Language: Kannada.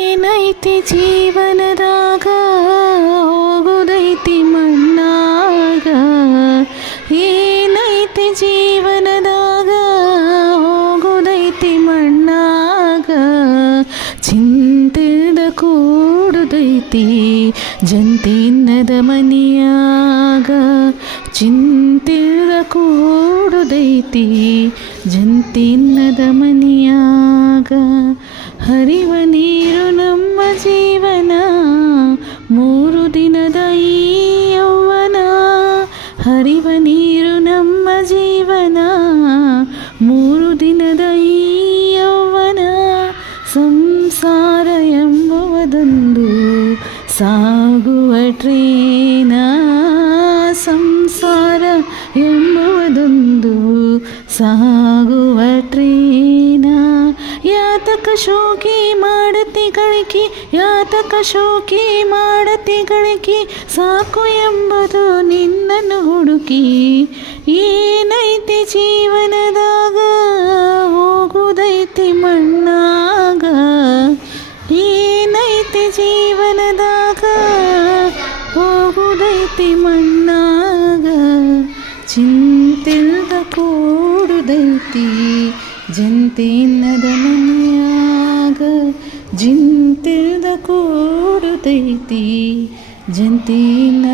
ಏನೈತಿ ಜೀವನದಾಗ ಹೋಗುದೈತಿ ಮಣ್ಣಾಗ, ಏನೈತಿ ಜೀವನದಾಗ ಹೋಗುದೈತಿ ಮಣ್ಣಾಗ, ಚಿಂತಿಲ್ದ ಕೂಡುದೈತಿ ಜಂತಿನ್ನದ ಮನಿಯಾಗ, ಚಿಂತಿಲ್ದ ಕೂಡುದೈತಿ ಜಂತಿನ್ನದ ಮನಿಯಾಗ. ಹರಿವ ನೀರು ನಮ್ಮ ಜೀವನ, 3 ದಿನದ ಈ ಯೌವನ. ಹರಿವ ನೀರು ನಮ್ಮ ಜೀವನ, 3 ದಿನದ ಈ ಯೌವನ. ಸಂಸಾರ ಎಂಬುವುದೊಂದು ಸಾಗುವ ಟ್ರೇನ, ಸಂಸಾರ ಎಂಬುವುದೊಂದು ಸಾಗುವ ಟ್ರೇನ. ಯಾತಕ ಶೋಕಿ ಮಾಡತಿ ಗಳಿಕೆ, ಯಾತಕ ಶೋಕಿ ಮಾಡತಿ ಗಳಿಕೆ, ಸಾಕು ಎಂಬುದು ನಿನ್ನನ್ನು ಹುಡುಕಿ. ಏನೈತಿ ಜೀವನದಾಗ ಹೋಗುದೈತಿ ಮಣ್ಣಾಗ, ಏನೈತಿ ಜೀವನದಾಗ ಹೋಗುದೈತಿ ಮಣ್ಣಾಗ, ಚಿಂತಿಲ್ದ ಕೂಡುದೈತಿ ಜಂತಿನ್ನದ ಮನಿಯಾಗ, ಜಿಂತಿಲ್ದ ಕೂಡುದೈತಿ ಜಂತಿನ್ನದ